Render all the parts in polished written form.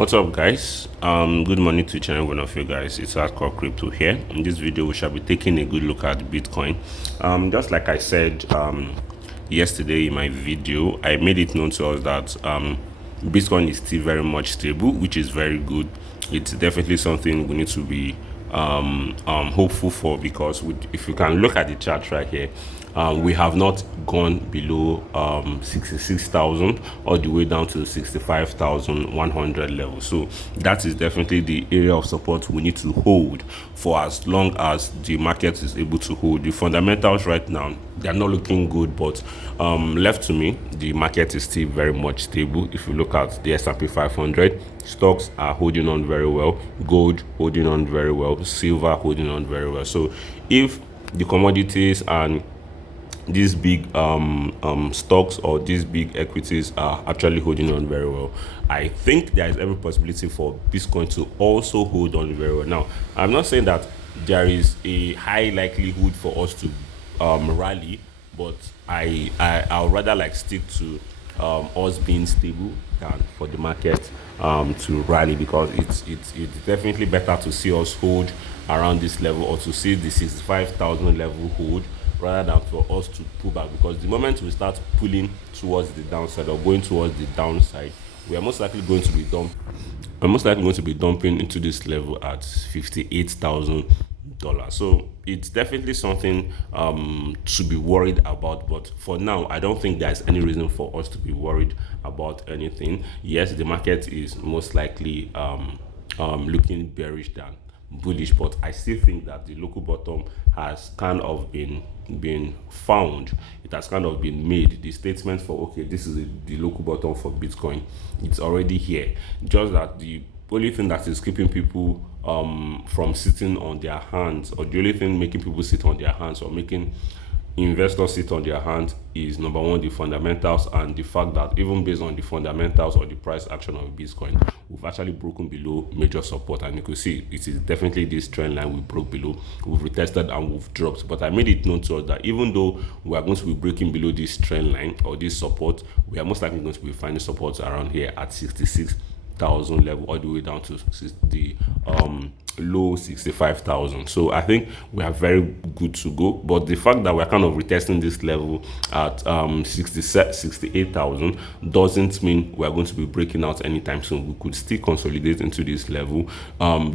What's up, guys? Good morning to each and every one of you guys. It's Hardcore Crypto here. In this video, we shall be taking a good look at Bitcoin. Just like I said yesterday in my video, I made it known to us that Bitcoin is still very much stable, which is very good. It's definitely something we need to be hopeful for, because if you can look at the chart right here, we have not gone below 66,000 all the way down to 65,100 level. So that is definitely the area of support we need to hold for as long as the market is able to hold. The fundamentals right now, they're not looking good, but left to me, the market is still very much stable. If you look at the S&P 500, stocks are holding on very well, gold holding on very well, silver holding on very well. So if the commodities and these big stocks or these big equities are actually holding on very well, I think there is every possibility for Bitcoin to also hold on very well. Now, I'm not saying that there is a high likelihood for us to rally, but I'll rather like stick to us being stable than for the market to rally, because it's definitely better to see us hold around this level, or to see the 65,000 level hold, rather than for us to pull back. Because the moment we start pulling towards the downside or going towards the downside, we are most likely going to be dumping into this level at $58,000. So it's definitely something to be worried about. But for now, I don't think there's any reason for us to be worried about anything. Yes, the market is most likely looking bearish than bullish, but I still think that the local bottom has kind of been found. It has kind of been made. The statement for, okay, this is the local bottom for Bitcoin, it's already here. Just that the only thing that is keeping people from sitting on their hands, or the only thing making people sit on their hands, or making investors sit on their hands, is number one, the fundamentals, and the fact that even based on the fundamentals or the price action of Bitcoin, we've actually broken below major support. And you can see it is definitely this trend line we broke below. We've retested and we've dropped, but I made it known to us that even though we are going to be breaking below this trend line or this support, we are most likely going to be finding supports around here at 66,000 level, all the way down to the low 65,000. So I think we are very good to go. But the fact that we're kind of retesting this level at 68,000 doesn't mean we're going to be breaking out anytime soon. We could still consolidate into this level.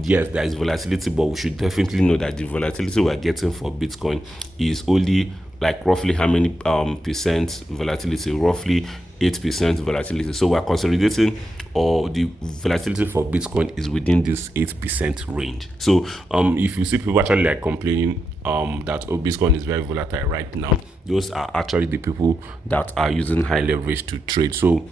Yes, there is volatility, but we should definitely know that the volatility we're getting for Bitcoin is only like roughly how many percent volatility? Roughly 8% volatility. So we're consolidating, or the volatility for Bitcoin is within this 8% range. So if you see people actually like complaining that, oh, Bitcoin is very volatile right now, those are actually the people that are using high leverage to trade. So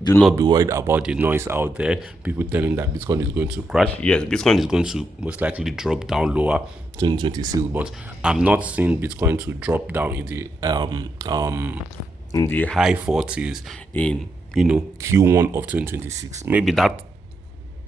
do not be worried about the noise out there, people telling that Bitcoin is going to crash. Yes, Bitcoin is going to most likely drop down lower 2026, but I'm not seeing Bitcoin to drop down in the high 40s in Q1 of 2026. Maybe that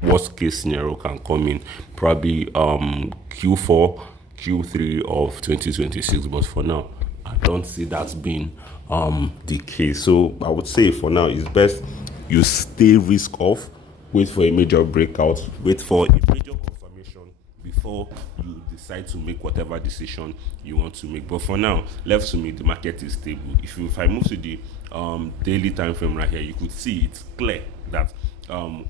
worst case scenario can come in probably Q4, Q3 of 2026, but for now I don't see that being the case. So I would say for now it's best you stay risk off, wait for a major breakout, wait for a major confirmation before you decide to make whatever decision you want to make. But for now, left to me, the market is stable. If I move to the daily time frame right here, you could see it's clear that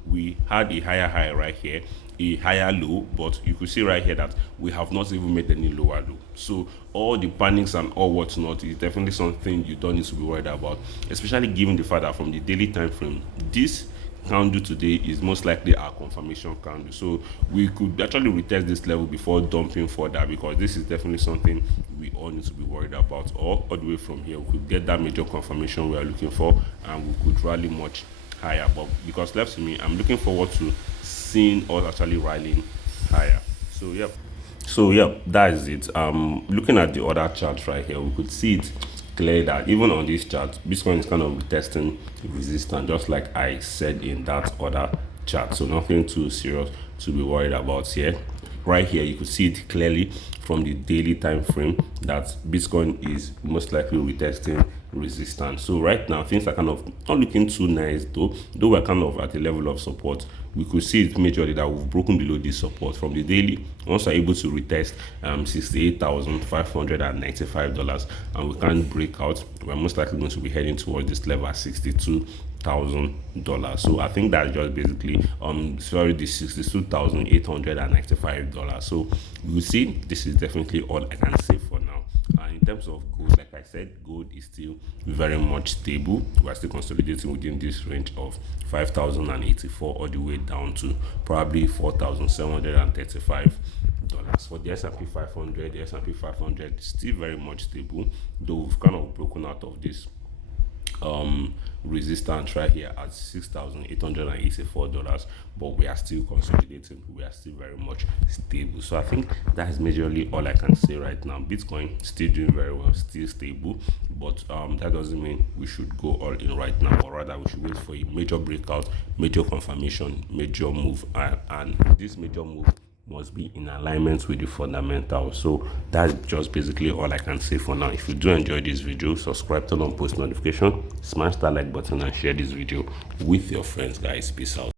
we had a higher high right here, a higher low, but you could see right here that we have not even made any lower low. So all the panics and all whatnot is definitely something you don't need to be worried about, especially given the fact that from the daily time frame, this candle today is most likely our confirmation candle. So we could actually retest this level before dumping further, because this is definitely something we all need to be worried about. Or all the way from here, we could get that major confirmation we are looking for, and we could rally much higher. But because left to me, I'm looking forward to seeing us actually rallying higher. So yep, that is it. Looking at the other charts right here, we could see it clear that even on this chart, Bitcoin is kind of testing resistance, just like I said in that other chart. So nothing too serious to be worried about here. Right here, you could see it clearly from the daily time frame that Bitcoin is most likely retesting resistance. So right now things are kind of not looking too nice, though we're kind of at a level of support. We could see it majorly that we've broken below this support from the daily. Once we're able to retest $68,595 and we can't break out, we're most likely going to be heading towards this level at $62,000. So I think that's just basically the $62,895. So you see, this is definitely all I can say for now. In terms of gold, like I said, gold is still very much stable. We're still consolidating within this range of 5,084 all the way down to probably $4,735. For the S&P 500, the S&P 500 is still very much stable, though we've kind of broken out of this resistance right here at $6,884, but we are still consolidating. We are still very much stable. So I think that is majorly all I can say right now. Bitcoin still doing very well, still stable, but that doesn't mean we should go all in right now, or rather we should wait for a major breakout, major confirmation, major move, and this major move must be in alignment with the fundamentals. So that's just basically all I can say for now. If you do enjoy this video, subscribe, turn on post notification, smash that like button and share this video with your friends, guys. Peace out.